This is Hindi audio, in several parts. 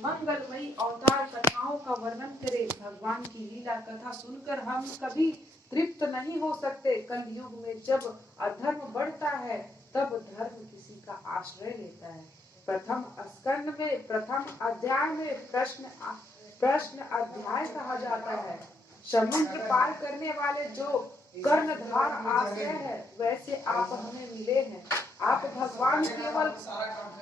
मंगलमयी अवतार कथाओं का वर्णन करे। भगवान की लीला कथा सुनकर हम कभी तृप्त नहीं हो सकते। कलयुग में जब अधर्म बढ़ता है तब धर्म किसी का आश्रय लेता है। प्रथम स्कंद में प्रथम अध्याय में प्रश्न अध्याय कहा जाता है। समुद्र पार करने वाले जो कर्णधार आश्रय है, वैसे आप हमें मिले हैं। आप भगवान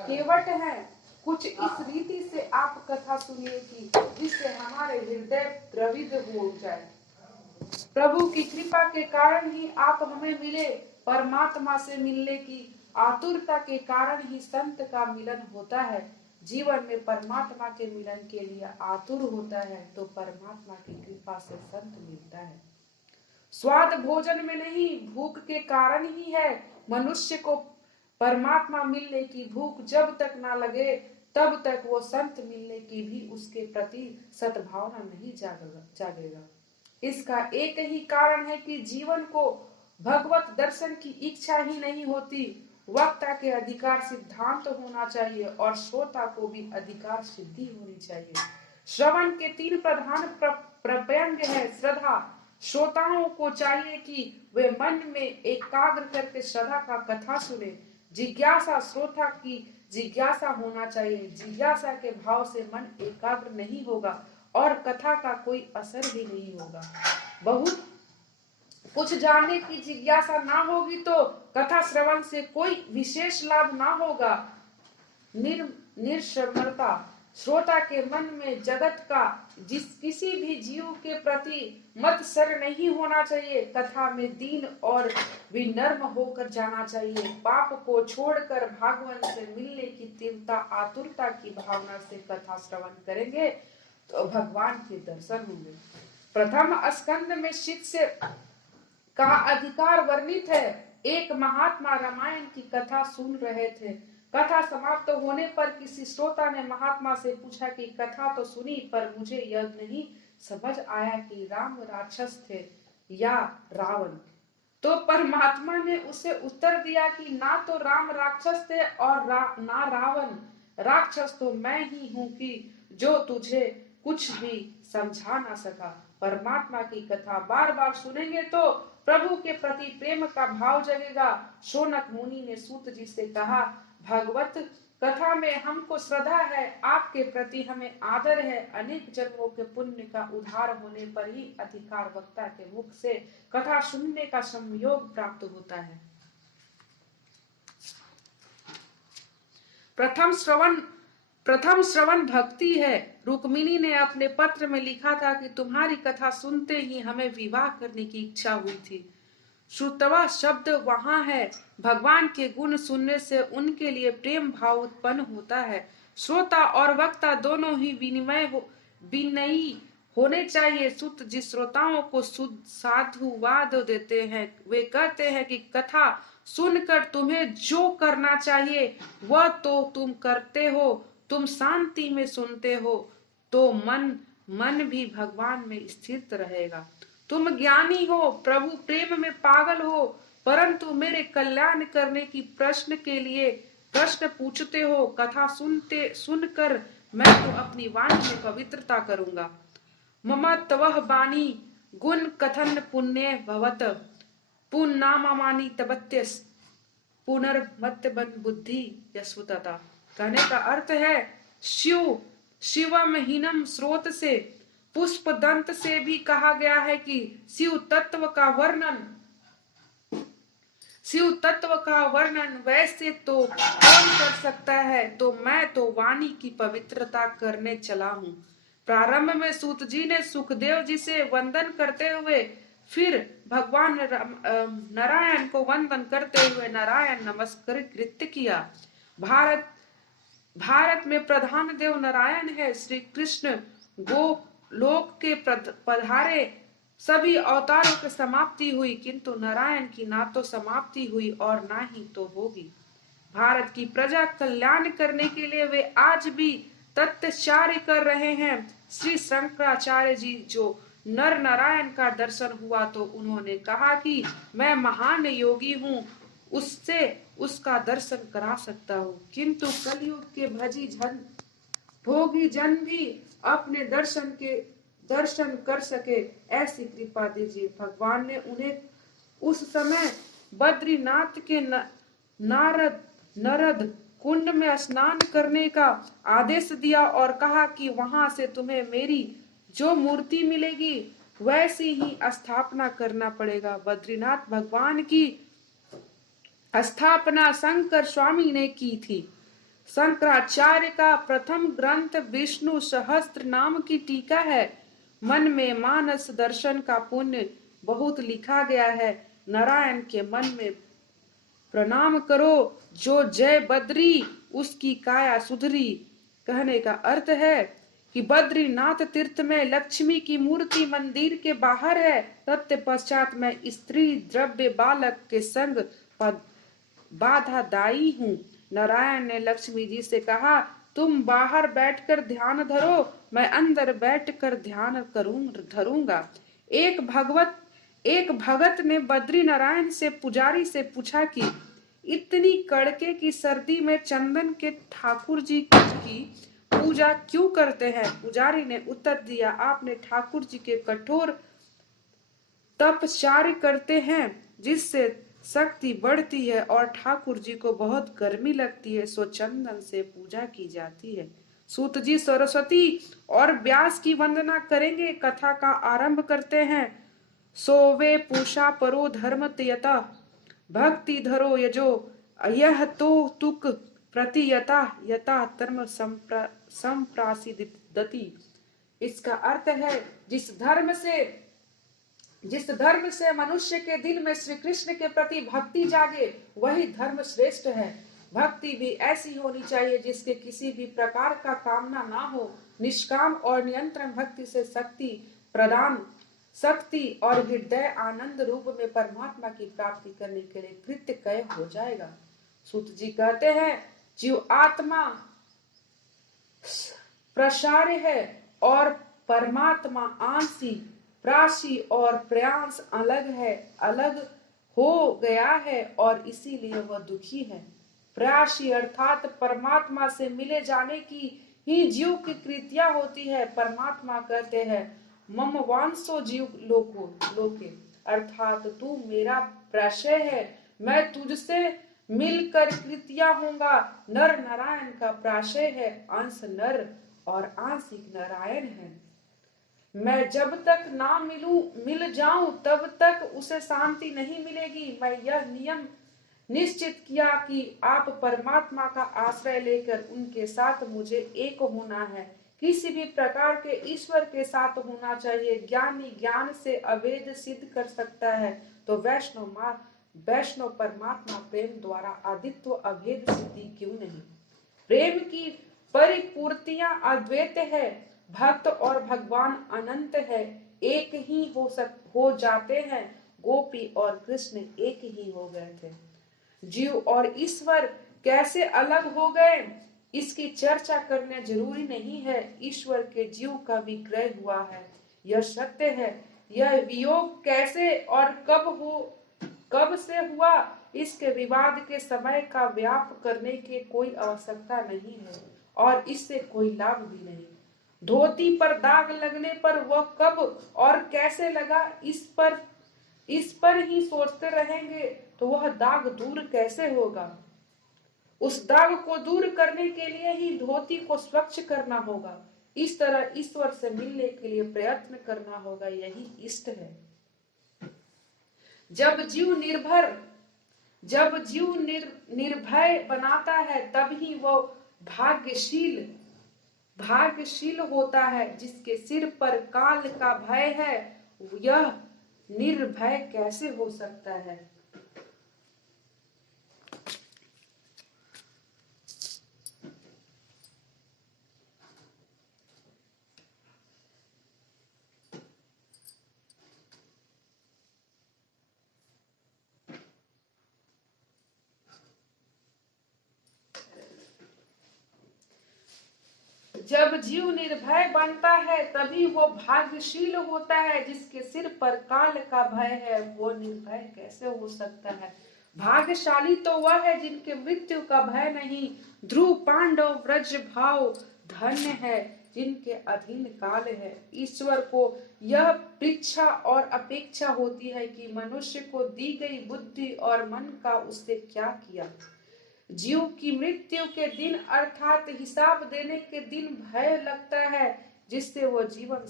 केवट हैं। कुछ इस रीति से आप कथा सुनिए कि जिससे हमारे हृदय द्रवित हो जाए। प्रभु की कृपा के कारण ही आप हमें मिले। परमात्मा से मिलने की आतुरता के कारण ही संत का मिलन होता है। जीवन में परमात्मा के मिलन के लिए आतुर होता है तो परमात्मा की कृपा से संत मिलता है। स्वाद भोजन में नहीं, भूख के कारण ही है। मनुष्य को परमात्मा मिलने की भूख जब तक ना लगे तब तक वो संत मिलने की भी उसके प्रति सद्भावना नहीं जागेगा। इसका एक ही कारण है कि जीवन को भगवत दर्शन की इच्छा ही नहीं होती। वक्ता के अधिकार सिद्धांत होना चाहिए और श्रोता को भी अधिकार सिद्धि होनी चाहिए। श्रवण के 3 प्रधान प्रत्यंग है। श्रद्धा, श्रोताओं को चाहिए कि वे मन में एकाग्र करके श्रद्धा का कथा सुने। जिज्ञासा, श्रोता की जिज्ञासा होना चाहिए। जिज्ञासा के भाव से मन एकाग्र नहीं होगा और कथा का कोई असर भी नहीं होगा। बहुत कुछ जानने की जिज्ञासा ना होगी तो कथा श्रवण से कोई विशेष लाभ ना होगा। निष्मरता, श्रोता के मन में जगत का किसी भी जीव के प्रति मत्सर नहीं होना चाहिए। कथा में दीन और विनम्र होकर जाना चाहिए। पाप को छोड़कर भगवान से मिलने की तीव्रता आतुरता की भावना से कथा श्रवण करेंगे तो भगवान के दर्शन होंगे। प्रथम स्कंद में शिष्य का अधिकार वर्णित है। एक महात्मा रामायण की कथा सुन रहे थे। कथा समाप्त होने पर किसी श्रोता ने महात्मा से पूछा कि कथा तो सुनी पर मुझे यह नहीं समझ आया कि राम राक्षस थे या रावण। तो परमात्मा ने उसे उत्तर दिया कि ना तो राम राक्षस थे और ना रावण। राक्षस तो मैं ही हूँ कि जो तुझे कुछ भी समझा ना सका। परमात्मा की कथा बार बार सुनेंगे तो प्रभु के प्रति प्रेम का भाव जगेगा। शौनक मुनि ने सूत जी से कहा, भगवत कथा में हमको श्रद्धा है, आपके प्रति हमें आदर है। अनेक जन्मों के पुण्य का उद्धार होने पर ही अधिकार वक्ता के मुख से कथा सुनने का संयोग प्राप्त होता है। प्रथम श्रवण भक्ति है। रुक्मिणी ने अपने पत्र में लिखा था कि तुम्हारी कथा सुनते ही हमें विवाह करने की इच्छा हुई थी। श्रुतवा शब्द वहां है। भगवान के गुण सुनने से उनके लिए प्रेम भाव उत्पन्न होता है। श्रोता और वक्ता दोनों ही विनयी होने चाहिए। सुत जिस श्रोताओं को साधुवाद देते हैं वे कहते हैं कि कथा सुनकर तुम्हें जो करना चाहिए वह तो तुम करते हो। तुम शांति में सुनते हो तो मन भी भगवान में स्थिर रहेगा। तुम ज्ञानी हो, प्रभु प्रेम में पागल हो, परंतु मेरे कल्याण करने की प्रश्न के लिए प्रश्न पूछते हो। कथा सुनकर मैं तो अपनी वाणी में पवित्रता करूंगा। मम तवह वाणी गुण कथन पुण्य भवत पुण्यमानी तबत्यस पुनर्मत बन बुद्धि यशवतता। कहने का अर्थ है शिवम हीनम स्रोत से पुष्प दंत से भी कहा गया है कि शिव तत्व का वर्णन वैसे तो कौन कर सकता है, तो मैं तो वाणी की पवित्रता करने चला हूँ। प्रारंभ में सूत जी ने सुखदेव जी से वंदन करते हुए फिर भगवान नारायण को वंदन करते हुए नारायण नमस्कार कृत्य किया। भारत में प्रधान देव नारायण है। श्री कृष्ण गोलोक के पधारे। सभी अवतारों की समाप्ति हुई किंतु नारायण की ना तो समाप्ति हुई और ना ही तो होगी। भारत की प्रजा कल्याण करने के लिए वे आज भी तत्चार्य कर रहे हैं। श्री शंकराचार्य जी जो नर नारायण का दर्शन हुआ तो उन्होंने कहा कि मैं महान योगी हूँ, उससे उसका दर्शन करा सकता हूँ, किंतु कलयुग के भजी जन भोगी जन भी अपने दर्शन कर सके, ऐसी कृपा दीजिए। भगवान ने उन्हें उस समय बद्रीनाथ के नारद कुंड में स्नान करने का आदेश दिया और कहा कि वहां से तुम्हें मेरी जो मूर्ति मिलेगी वैसी ही स्थापना करना पड़ेगा। बद्रीनाथ भगवान की स्थापना शंकर स्वामी ने की थी। शंकराचार्य का प्रथम ग्रंथ विष्णु सहस्त्र नाम की टीका है। मन में मानस दर्शन का पुण्य बहुत लिखा गया है। नारायण के मन में प्रणाम करो, जो जय बद्री उसकी काया सुधरी। कहने का अर्थ है कि बद्रीनाथ तीर्थ में लक्ष्मी की मूर्ति मंदिर के बाहर है। तत्पश्चात मैं स्त्री द्रव्य बालक के संग बाधादायी हूँ। नारायण ने लक्ष्मी जी से कहा, तुम बाहर बैठकर ध्यान धरो, मैं अंदर बैठकर ध्यान धरूंगा। एक भगत ने बद्री नारायण से पुजारी से पूछा कि इतनी कड़के की सर्दी में चंदन के ठाकुर जी की पूजा क्यों करते हैं? पुजारी ने उत्तर दिया, आपने ठाकुर जी के कठोर तपस्या करते हैं जिससे शक्ति बढ़ती है और ठाकुर जी को बहुत गर्मी लगती है, सो चंदन से पूजा की जाती है। सूत जी सरस्वती और व्यास की वंदना करेंगे। कथा का आरंभ करते हैं। सोवे पूषा परो धर्म त्यता भक्ति धरो यजो यह तो तुक प्रति यता यता धर्म संप्रासिदति। इसका अर्थ है जिस धर्म से मनुष्य के दिल में श्री कृष्ण के प्रति भक्ति जागे वही धर्म श्रेष्ठ है। भक्ति भी ऐसी होनी चाहिए जिसके किसी भी प्रकार का कामना ना हो। निष्काम और नियंत्रण भक्ति से शक्ति और हृदय आनंद रूप में परमात्मा की प्राप्ति करने के लिए कृत्य कय हो जाएगा। सूत जी कहते हैं, जीव आत्मा प्रसार्य है और परमात्मा आंसी प्राशी और प्रयांश अलग हो गया है और इसीलिए वह दुखी है। प्राशी अर्थात परमात्मा से मिले जाने की ही जीव की कृतियां होती है। परमात्मा कहते हैं, मम वांसो जीव लोके अर्थात तू मेरा प्रशय है, मैं तुझसे मिलकर कृतियां होऊंगा। नर नारायण का प्राशय है, अंश नर और आंशिक नारायण है। मैं जब तक ना मिल जाऊं तब तक उसे शांति नहीं मिलेगी। मैं यह नियम निश्चित किया कि आप परमात्मा का आश्रय लेकर उनके साथ मुझे एक होना है। किसी भी प्रकार के ईश्वर के साथ होना चाहिए। ज्ञानी ज्ञान से अभेद सिद्ध कर सकता है, तो वैष्णव परमात्मा प्रेम द्वारा आदित्व अभेद सिद्धि क्यों नहीं? प्रेम की परिपूर्तियां अद्वैत है। भक्त और भगवान अनंत है, एक ही हो जाते हैं। गोपी और कृष्ण एक ही हो गए थे। जीव और ईश्वर कैसे अलग हो गए इसकी चर्चा करना जरूरी नहीं है। ईश्वर के जीव का विक्रय हुआ है, यह सत्य है। यह वियोग कैसे और कब से हुआ इसके विवाद के समय का व्याप करने की कोई आवश्यकता नहीं है और इससे कोई लाभ भी नहीं। धोती पर दाग लगने पर वह कब और कैसे लगा इस पर ही सोचते रहेंगे तो वह दाग दूर कैसे होगा? उस दाग को दूर करने के लिए ही धोती को स्वच्छ करना होगा। इस तरह ईश्वर से मिलने के लिए प्रयत्न करना होगा, यही इष्ट है। जब जीव निर्भय बनाता है तभी वो भाग्यशील होता है। जिसके सिर पर काल का भय है यह निर्भय कैसे हो सकता है? जब जीव निर्भय बनता है तभी वो भाग्यशील होता है। जिसके सिर पर काल का भय है वो निर्भय कैसे हो सकता है? भाग्यशाली तो वह है जिनके मृत्यु का भय नहीं। ध्रुव पांडव व्रज भाव धन्य है जिनके अधीन काल है। ईश्वर को यह परीक्षा और अपेक्षा होती है कि मनुष्य को दी गई बुद्धि और मन का उससे क्या किया। जीव की मृत्यु के दिन अर्थात हिसाब देने के दिन भय लगता है, जिससे वह जीवन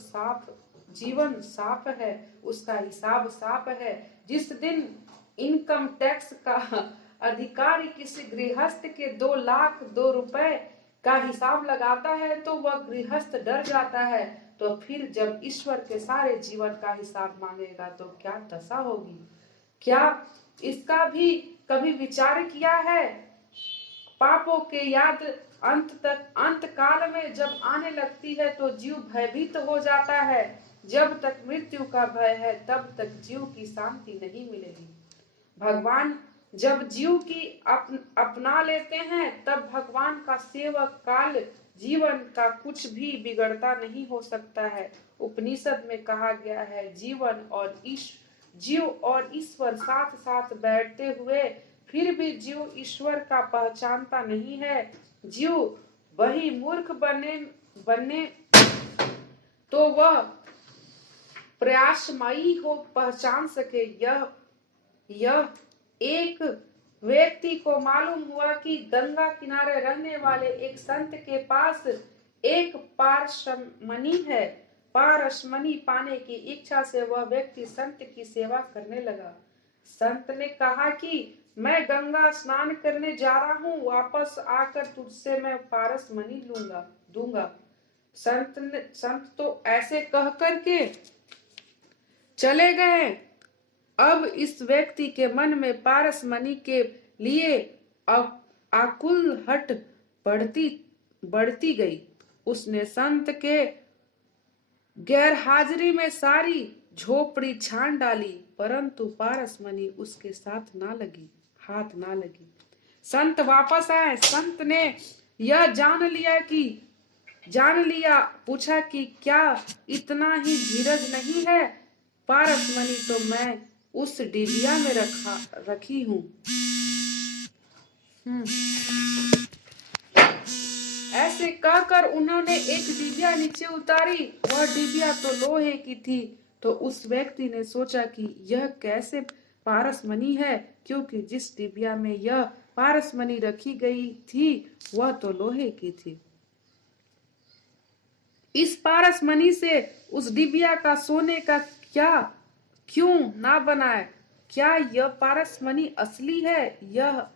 साफ है, उसका हिसाब साफ है। जिस दिन इनकम टैक्स का अधिकारी किसी गृहस्थ के 2 लाख 2 रुपए का हिसाब लगाता है तो वह गृहस्थ डर जाता है। तो फिर जब ईश्वर के सारे जीवन का हिसाब मांगेगा तो क्या दशा होगी। क्या इसका भी कभी विचार किया है। पापों के याद अंत काल में जब आने लगती है तो जीव भयभीत हो जाता है। जब तक मृत्यु का भय है तब तक जीव की शांति नहीं मिलेगी। भगवान जब जीव की अपना लेते हैं तब भगवान का सेवक काल जीवन का कुछ भी बिगड़ता नहीं हो सकता है। उपनिषद में कहा गया है, जीव और ईश्वर साथ साथ बैठते हुए फिर भी जीव ईश्वर का पहचानता नहीं है। जीव वही मूर्ख बने तो वह प्रयासमयी हो पहचान सके। यह एक व्यक्ति को मालूम हुआ कि गंगा किनारे रहने वाले एक संत के पास एक पारसमणि है। पारसमणि पाने की इच्छा से वह व्यक्ति संत की सेवा करने लगा। संत ने कहा कि मैं गंगा स्नान करने जा रहा हूँ, वापस आकर तुझसे मैं पारसमणि दूंगा। संत तो ऐसे कह करके चले गए। अब इस व्यक्ति के मन में पारसमणि के लिए आकुलहट बढ़ती गई। उसने संत के गैरहाजिरी में सारी झोपड़ी छान डाली, परंतु पारसमणि उसके हाथ ना लगी। संत वापस आए। संत ने यह जान लिया, पूछा कि क्या इतना ही धीरज नहीं है। पारसमणि तो मैं उस डिबिया में रखी हूँ। ऐसे कहकर उन्होंने एक डिबिया नीचे उतारी। वह डिबिया तो लोहे की थी। तो उस व्यक्ति ने सोचा कि यह कैसे पारसमणि है, क्योंकि जिस डिबिया में यह पारसमणि रखी गई थी वह तो लोहे की थी। इस पारसमणि से उस डिबिया का सोने का क्यों ना बनाए। क्या यह पारसमणि असली है या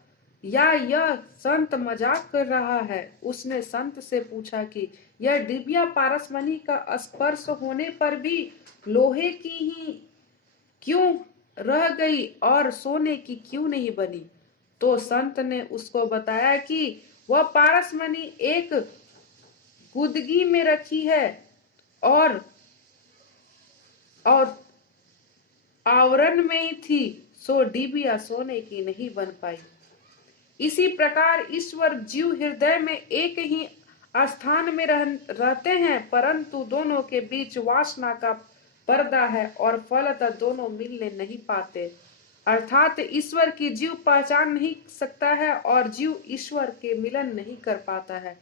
यह संत मजाक कर रहा है। उसने संत से पूछा कि यह डिबिया पारसमणि का स्पर्श होने पर भी लोहे की ही क्यों रह गई और सोने की क्यों नहीं बनी। तो संत ने उसको बताया कि वह पारसमणि एक गुदगी में रखी है और आवरण में ही थी, सो डिबिया सोने की नहीं बन पाई। इसी प्रकार ईश्वर जीव हृदय में एक ही स्थान में रहते हैं, परंतु दोनों के बीच वासना का पर्दा है और फलतः दोनों मिलने नहीं पाते। अर्थात ईश्वर की जीव पहचान नहीं सकता है और जीव ईश्वर के मिलन नहीं कर पाता है।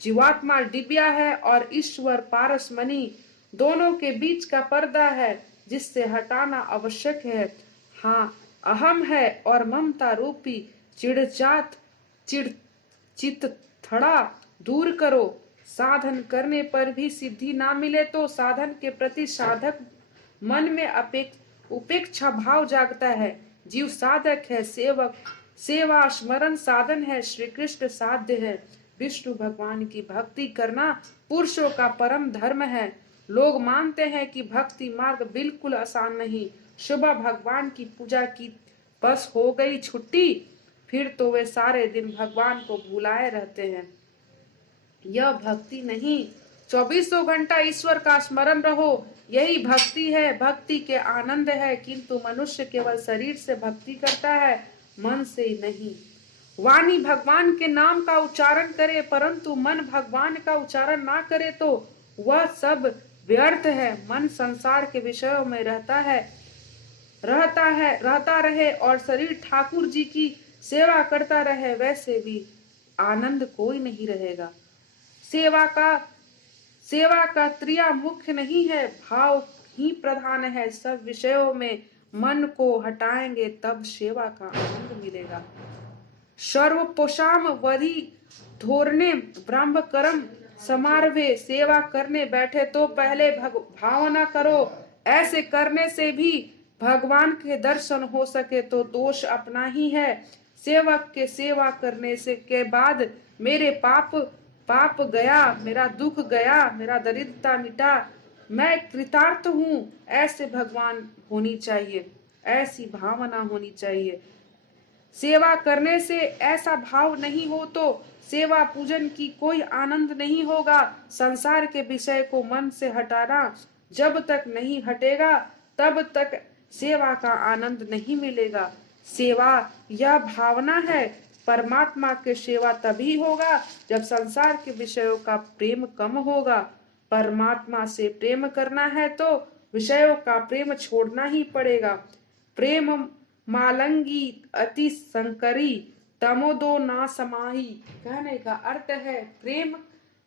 जीवात्मा डिबिया है और ईश्वर पारसमणि दोनों के बीच का पर्दा है जिससे हटाना आवश्यक है। हाँ, अहम है और ममता रूपी चितथड़ा दूर करो। साधन करने पर भी सिद्धि ना मिले तो साधन के प्रति साधक मन में उपेक्षा भाव जागता है। जीव साधक है, सेवा स्मरण साधन है, श्री कृष्ण साध्य है। विष्णु भगवान की भक्ति करना पुरुषों का परम धर्म है। लोग मानते हैं कि भक्ति मार्ग बिल्कुल आसान नहीं। सुबह भगवान की पूजा की, बस हो गई छुट्टी, फिर तो वे सारे दिन भगवान को भुलाए रहते हैं। यह भक्ति नहीं। 24 घंटा ईश्वर का स्मरण रहो, यही भक्ति है। भक्ति के आनंद है, किंतु मनुष्य केवल शरीर से भक्ति करता है, मन से नहीं। वाणी भगवान के नाम का उच्चारण करे, परंतु मन भगवान का उच्चारण ना करे तो वह सब व्यर्थ है। मन संसार के विषयों में रहता रहे और शरीर ठाकुर जी की सेवा करता रहे, वैसे भी आनंद कोई नहीं रहेगा। सेवा का क्रिया मुख्य नहीं है, भाव ही प्रधान है। सब विषयों में मन को हटाएंगे तब सेवा का आनंद मिलेगा। सर्वपोषाम वधि धोरणे ब्रह्म कर्म समारभे। सेवा करने बैठे तो पहले भावना करो। ऐसे करने से भी भगवान के दर्शन हो सके तो दोष अपना ही है। सेवक के सेवा करने से के बाद मेरे पाप गया, मेरा दुख गया, मेरा दरिद्रता मिटा, मैं कृतार्थ हूँ, ऐसे भगवान होनी चाहिए, ऐसी भावना होनी चाहिए। सेवा करने से ऐसा भाव नहीं हो तो सेवा पूजन की कोई आनंद नहीं होगा। संसार के विषय को मन से हटाना जब तक नहीं हटेगा तब तक सेवा का आनंद नहीं मिलेगा। सेवा यह भावना है। परमात्मा के सेवा तभी होगा जब संसार के विषयों का प्रेम कम होगा। परमात्मा से प्रेम करना है तो विषयों का प्रेम छोड़ना ही पड़ेगा। प्रेम मालंगी अति संकरी तमोदो ना समाही। कहने का अर्थ है प्रेम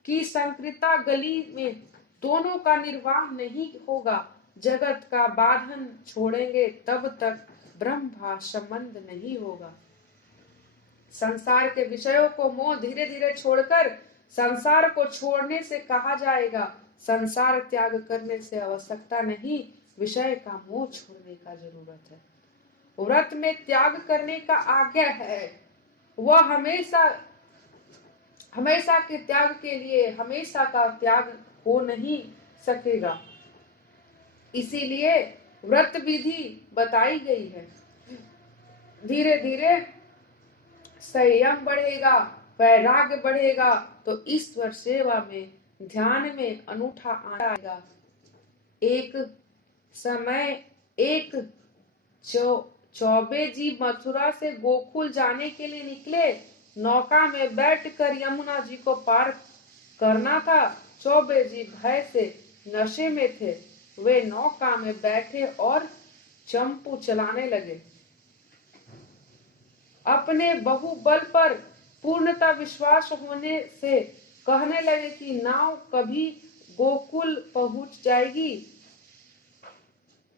की संकृता गली में दोनों का निर्वाह नहीं होगा। जगत का बांधन छोड़ेंगे तब तक ब्रह्म भाव संबंध नहीं होगा। संसार के विषयों को मोह धीरे धीरे छोड़कर संसार को छोड़ने से कहा जाएगा। संसार त्याग करने से आवश्यकता नहीं, विषय का मोह छोड़ने का जरूरत है। व्रत में त्याग करने का आज्ञा है। वह हमेशा के त्याग के लिए हमेशा का त्याग हो नहीं सकेगा, इसीलिए व्रत विधि बताई गई है। धीरे धीरे संयम बढ़ेगा, वैराग्य बढ़ेगा तो ईश्वर सेवा में ध्यान में अनूठा आएगा। एक समय एक चौबे जी मथुरा से गोकुल जाने के लिए निकले। नौका में बैठकर यमुना जी को पार करना था। चौबे जी भय से नशे में थे। वे नौका में बैठे और चंपू चलाने लगे। अपने बहुबल पर पूर्णता विश्वास होने से कहने लगे कि नाव कभी गोकुल पहुंच जाएगी।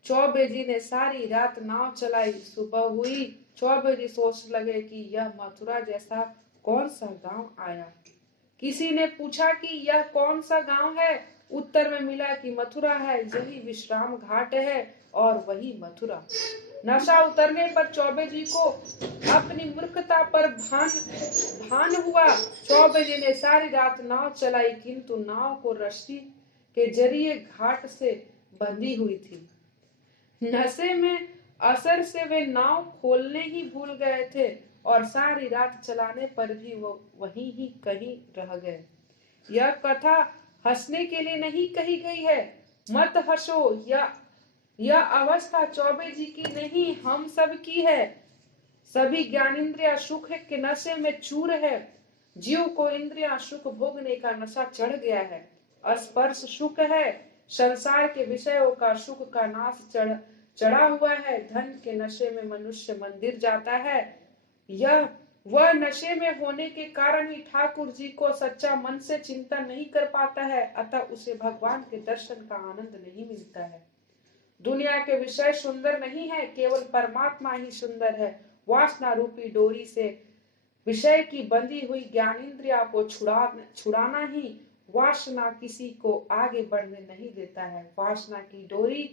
चौबे जी ने सारी रात नाव चलाई। सुबह हुई, चौबे जी सोचने लगे कि यह मथुरा जैसा कौन सा गांव आया। किसी ने पूछा कि यह कौन सा गांव है। उत्तर में मिला कि मथुरा है, यही विश्राम घाट है और वही मथुरा। नशा उतरने पर चौबे जी को अपनी मूर्खता पर भान हुआ। चौबे जी ने सारी रात नाव चलाई, किंतु नाव को रस्सी के जरिए घाट से बंधी हुई थी। नशे में असर से वे नाव खोलने ही भूल गए थे और सारी रात चलाने पर भी वो वहीं ही कहीं रह गए। यह कथा हंसने के लिए नहीं कही गई है, मत हंसो। यह अवस्था चौबे जी की नहीं, हम सब की है। सभी ज्ञानेंद्रिया सुख के नशे में चूर है। जीव को इंद्रिया सुख भोगने का नशा चढ़ गया है। स्पर्श सुख है, संसार के विषयों का सुख का नाश चढ़ा हुआ है। धन के नशे में मनुष्य मंदिर जाता है। वह नशे में होने के कारण ही ठाकुर जी को सच्चा मन से चिंतन नहीं कर पाता है, अतः उसे भगवान के दर्शन का आनंद नहीं मिलता है। दुनिया के विषय सुंदर नहीं है, केवल परमात्मा ही सुंदर है। वासना रूपी डोरी से विषय की बंधी हुई ज्ञानेंद्रिया को छुड़ाना ही वासना किसी को आगे बढ़ने नहीं देता है। वासना की डोरी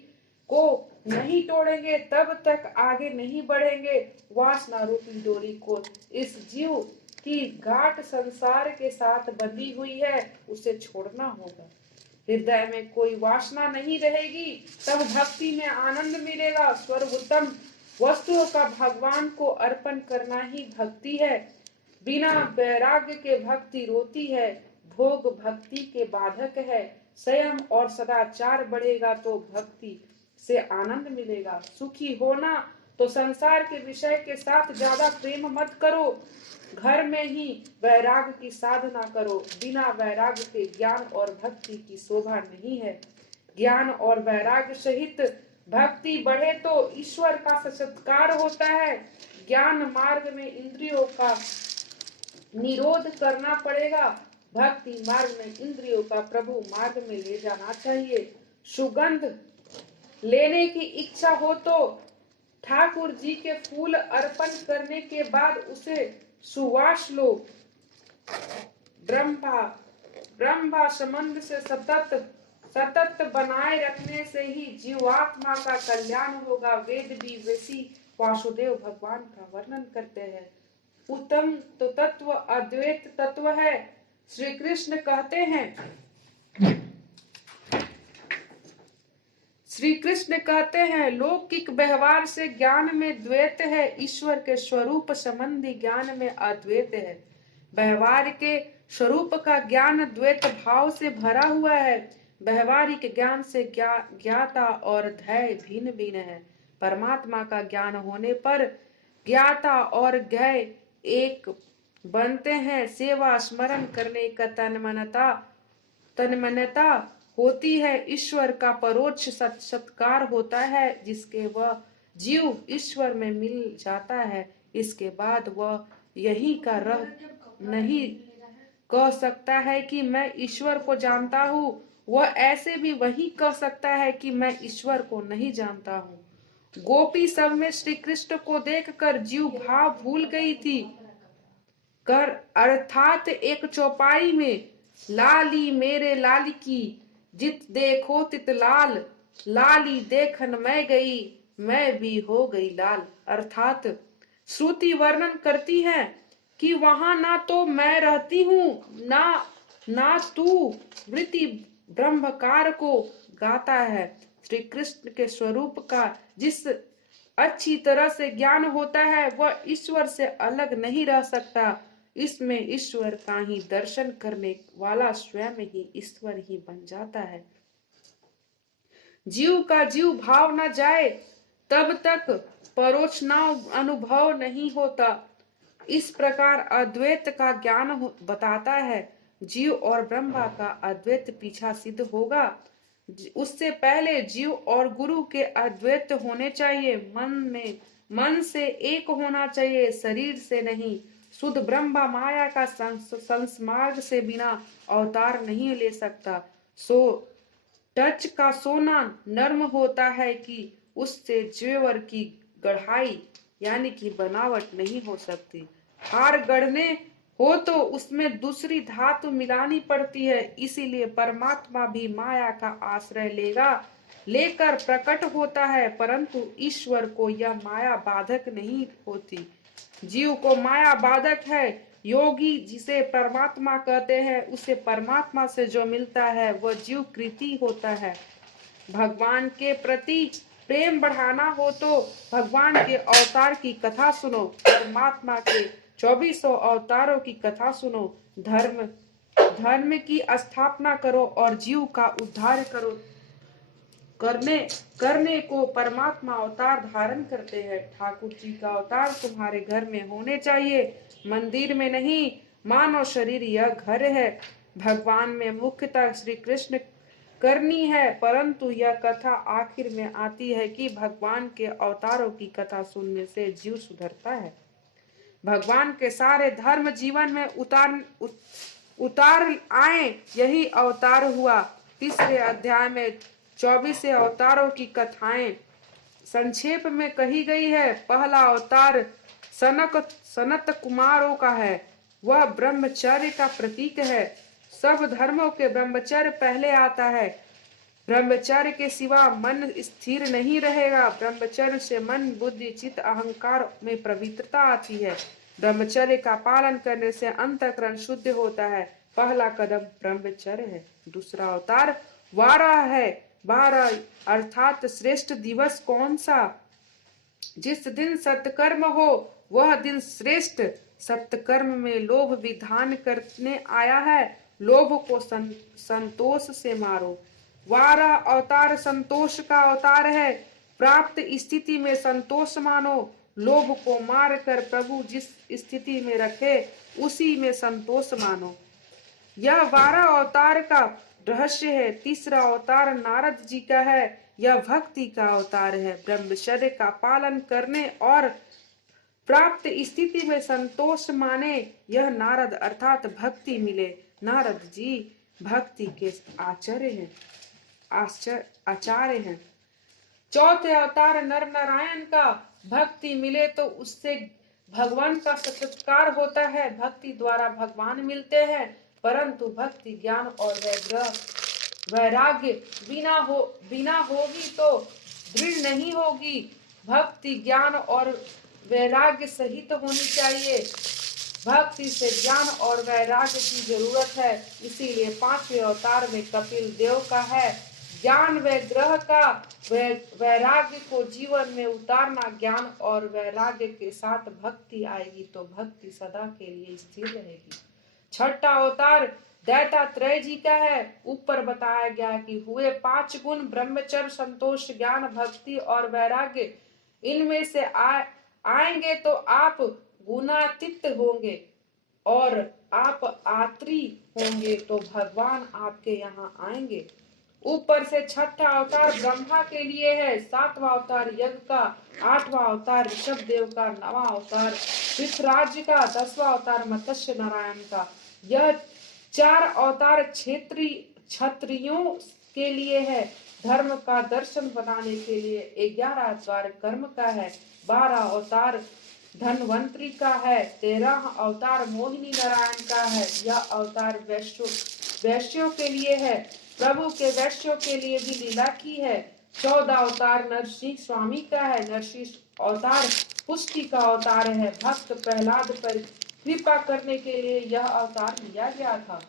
को नहीं तोड़ेंगे तब तक आगे नहीं बढ़ेंगे। वासना रूपी डोरी को इस जीव की गांठ संसार के साथ बंधी हुई है, उसे छोड़ना होगा। हृदय में कोई वासना नहीं रहेगी तब भक्ति में आनंद मिलेगा। सर्वोत्तम वस्तुओं का भगवान को अर्पण करना ही भक्ति है। बिना वैराग्य के भक्ति रोती है, भोग भक्ति के बाधक है। संयम और सदाचार बढ़ेगा तो भक्ति से आनंद मिलेगा। सुखी होना तो संसार के विषय के साथ ज्यादा प्रेम मत करो, घर में ही वैराग्य की साधना करो। बिना वैराग्य के ज्ञान और भक्ति की शोभा नहीं है। ज्ञान और वैराग्य सहित भक्ति बढ़े तो ईश्वर का साक्षात्कार होता है। ज्ञान मार्ग में इंद्रियों का निरोध करना पड़ेगा। भक्ति मार्ग में इंद्रियों का प्रभु मार्ग में ले जाना चाहिए। सुगंध लेने की इच्छा हो तो ठाकुर जी के फूल अर्पण करने के बाद उसे सुवास लो। ब्रह्मा संबंध से सतत बनाए रखने से ही जीवात्मा का कल्याण होगा। वेद भी वैसी वासुदेव भगवान का वर्णन करते हैं। उत्तम तो तत्व अद्वैत तत्व है। श्री कृष्ण कहते हैं लौकिक व्यवहार से ज्ञान में द्वैत है, ईश्वर के स्वरूप संबंधी ज्ञान में अद्वैत है। व्यवहार के स्वरूप का ज्ञान द्वैत भाव से भरा हुआ है। व्यवहारिक ज्ञान से ज्ञाता और ध्येय भिन्न भिन्न है। परमात्मा का ज्ञान होने पर ज्ञाता और ध्येय एक बनते हैं। सेवा स्मरण करने का तन्मयता होती है। ईश्वर का परोक्ष सत्कार होता है, जिसके वह जीव ईश्वर में मिल जाता है। इसके बाद वह यही का रह नहीं कह सकता है कि मैं ईश्वर को जानता हूँ, वह ऐसे भी वही कह सकता है कि मैं ईश्वर को नहीं जानता हूँ। गोपी सब में श्री कृष्ण को देखकर जीव भाव भूल गई थी। अर्थात एक चौपाई में लाली मेरे लाल की, जित देखो तित लाल, लाली देखन मैं गई, मैं भी हो गई लाल। अर्थात श्रुति वर्णन करती है कि वहां ना तो मैं रहती हूँ ना तू वृत्ति ब्रह्मकार को गाता है। श्री कृष्ण के स्वरूप का जिस अच्छी तरह से ज्ञान होता है वह ईश्वर से अलग नहीं रह सकता। इसमें ईश्वर का ही दर्शन करने वाला स्वयं ही ईश्वर ही बन जाता है। जीव का जीव भाव न जाए तब तक परोक्ष अनुभव नहीं होता। इस प्रकार अद्वैत का ज्ञान बताता है। जीव और ब्रह्मा का अद्वैत पीछा सिद्ध होगा। उससे पहले जीव और गुरु के अद्वैत होने चाहिए। मन से एक होना चाहिए, शरीर से नहीं। शुद्ध ब्रह्मा माया का संस्मार्ग से बिना अवतार नहीं ले सकता। टच का सोना नर्म होता है कि उससे जेवर की गढ़ाई यानी कि बनावट नहीं हो सकती। हार गढ़ने हो तो उसमें दूसरी धातु मिलानी पड़ती है। इसीलिए परमात्मा भी माया का आश्रय लेकर प्रकट होता है, परंतु ईश्वर को यह माया बाधक नहीं होती। जीव को माया बाधक है। योगी जिसे परमात्मा कहते हैं, उसे परमात्मा से जो मिलता है वह जीव कृति होता है। भगवान के प्रति प्रेम बढ़ाना हो तो भगवान के अवतार की कथा सुनो। परमात्मा के 2400 अवतारों की कथा सुनो। धर्म की स्थापना करो और जीव का उद्धार करो। करने को परमात्मा अवतार धारण करते हैं। ठाकुर जी का अवतार तुम्हारे घर में होने चाहिए, मंदिर में नहीं। मानव शरीर यह घर है। भगवान में मुख्यतः श्री कृष्ण करनी है, परंतु यह कथा आखिर में आती है कि भगवान के अवतारों की कथा सुनने से जीव सुधरता है। भगवान के सारे धर्म जीवन में उतार आए, यही अवतार हुआ। तीसरे अध्याय में 24 अवतारों की कथाएं संक्षेप में कही गई है। पहला अवतार सनत कुमारों का है। वह ब्रह्मचर्य का प्रतीक है। सब धर्मों के ब्रह्मचर्य पहले आता है। ब्रह्मचर्य के सिवा मन स्थिर नहीं रहेगा। ब्रह्मचर्य से मन, बुद्धि, चित्त, अहंकार में पवित्रता आती है। ब्रह्मचर्य का पालन करने से अंतःकरण शुद्ध होता है। पहला कदम ब्रह्मचर्य है। दूसरा अवतार वाराह है। 12 अर्थात श्रेष्ठ दिवस कौन सा? जिस दिन सत्कर्म हो वह दिन श्रेष्ठ। सत्कर्म में लोभ विधान करने आया है। लोभ को संतोष से मारो। 12 अवतार संतोष का अवतार है। प्राप्त स्थिति में संतोष मानो। लोभ को मार कर प्रभु जिस स्थिति में रखे उसी में संतोष मानो। यह 12 अवतार का रहस्य है। तीसरा अवतार नारद जी का है। यह भक्ति का अवतार है। ब्रह्मचर्य का पालन करने और प्राप्त स्थिति में संतोष माने, यह नारद अर्थात भक्ति मिले। नारद जी भक्ति के आचार्य हैं। चौथे अवतार नर नारायण का भक्ति मिले तो उससे भगवान का साक्षात्कार होता है। भक्ति द्वारा भगवान मिलते हैं, परंतु भक्ति ज्ञान और वैराग्य बिना होगी तो दृढ़ नहीं होगी। भक्ति ज्ञान और वैराग्य सहित होनी चाहिए। भक्ति से ज्ञान और वैराग्य की जरूरत है। इसीलिए 5वें अवतार में कपिल देव का है। ज्ञान व ग्रह का वैराग्य को जीवन में उतारना। ज्ञान और वैराग्य के साथ भक्ति आएगी तो भक्ति सदा के लिए स्थिर रहेगी। छठा अवतार दैतात्रेय जी का है। ऊपर बताया गया कि हुए 5 गुण ब्रह्मचर्य, संतोष, ज्ञान, भक्ति और वैराग्य। इनमें से आएंगे तो आप गुणातीत होंगे और आप आत्री होंगे तो भगवान आपके यहाँ आएंगे। ऊपर से छठा अवतार ब्रह्मा के लिए है, 7वां अवतार यज्ञ का, 8वां अवतार ऋषभ देव का, 9वां अवतार पृथ्वीराज का, 10वां अवतार मत्स्य नारायण का। यह 4 अवतार क्षत्रियों के लिए है। धर्म का दर्शन बनाने के लिए 11 अवतार कर्म का है, 12 अवतार धनवंतरी का है, 13 अवतार मोहिनी नारायण का है। यह अवतार वैश्यों के लिए है, प्रभु के वैश्यों के लिए भी लीला की है। 14 अवतार नरसिंह स्वामी का है, नरसिंह अवतार पुष्टि का अवतार है। भक्त प्रहलाद पर कृपा करने के लिए यह अवतार लिया गया था।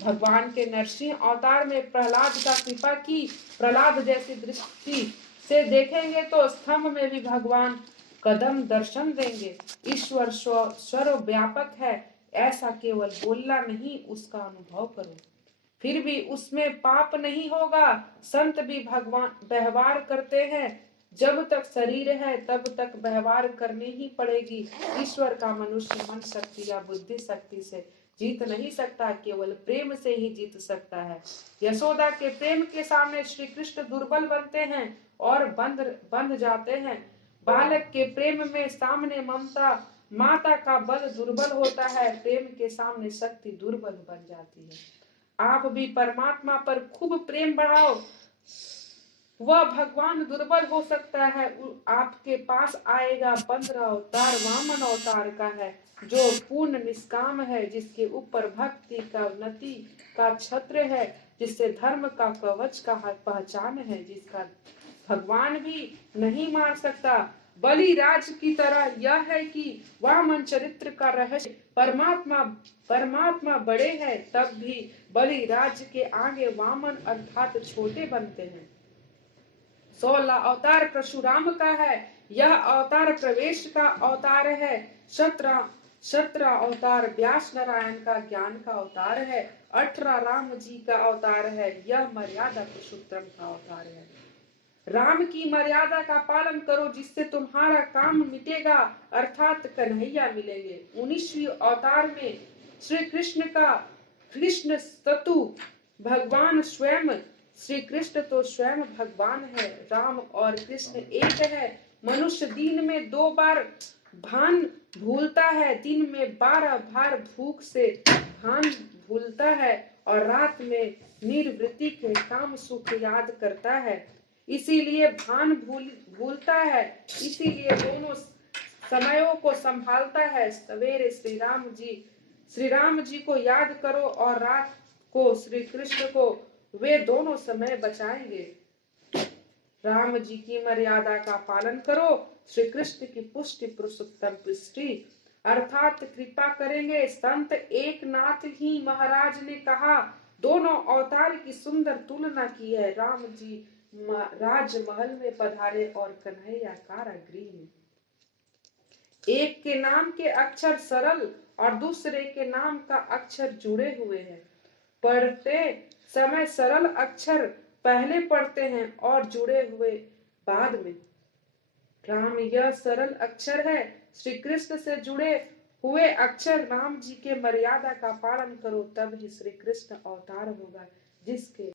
भगवान के नरसिंह अवतार में प्रहलाद का कृपा की। प्रहलाद जैसी दृष्टि से देखेंगे तो स्तंभ में भी भगवान कदम दर्शन देंगे। ईश्वर सर्वव्यापक है, ऐसा केवल बोलना नहीं, उसका अनुभव करो, फिर भी उसमें पाप नहीं होगा। संत भी भगवान व्यवहार करते हैं, जब तक शरीर है तब तक व्यवहार करनी ही पड़ेगी। ईश्वर का मनुष्य मन शक्ति या बुद्धि शक्ति से जीत नहीं सकता, केवल प्रेम से ही जीत सकता है। यशोदा के प्रेम के सामने श्री कृष्ण दुर्बल बनते हैं और बंध जाते हैं। बालक के प्रेम में सामने ममता माता का बल दुर्बल होता है, प्रेम के सामने शक्ति दुर्बल बन जाती है। आप भी परमात्मा पर खूब प्रेम बढ़ाओ, वह भगवान दुर्बल हो सकता है, आपके पास आएगा। 15 अवतार वामन अवतार का है, जो पूर्ण निष्काम है, जिसके ऊपर भक्ति का उन्नति का छत्र है, जिससे धर्म का कवच का पहचान है, जिसका भगवान भी नहीं मार सकता। बलिराज की तरह यह है कि वामन चरित्र का रहस्य परमात्मा बड़े हैं, तब भी बलिराज के आगे वामन अर्थात छोटे बनते हैं। 16 अवतार परशुराम का है, यह अवतार प्रवेश का अवतार है। 17 अवतार व्यास नारायण का ज्ञान का अवतार है। 18 राम जी का अवतार है, यह मर्यादा पुरुषोत्तम का अवतार है। राम की मर्यादा का पालन करो, जिससे तुम्हारा काम मिटेगा, अर्थात कन्हैया मिलेंगे। 19वीं अवतार में श्री कृष्ण का कृष्ण स्तु भगवान स्वयं, श्री कृष्ण तो स्वयं भगवान है। राम और कृष्ण एक है। मनुष्य दिन में 2 बार भान भूलता है, दिन में 12 बार भूख से भान भूलता है और रात में निर्वृत्ति के काम सुख याद करता है, इसीलिए भान भूलता है, इसीलिए दोनों समयों को संभालता है। सवेरे श्री राम जी को याद करो और रात को श्री कृष्ण को, वे दोनों समय बचाएंगे। राम जी की मर्यादा का पालन करो, श्री कृष्ण की पुष्टि पुरुषोत्तम पुष्टि अर्थात कृपा करेंगे। संत एकनाथ ही महाराज ने कहा, दोनों अवतार की सुंदर तुलना की है। राम जी राजमहल में पधारे और कन्हैया कारागृह में। एक के नाम के अक्षर सरल और दूसरे के नाम का अक्षर जुड़े हुए हैं। पढ़ते समय सरल अक्षर पहले पढ़ते हैं और जुड़े हुए बाद में। राम यह सरल अक्षर है। श्री कृष्ण से जुड़े हुए अक्षर राम जी के मर्यादा का पालन करो, तब ही श्री कृष्ण अवतार होगा, जिसके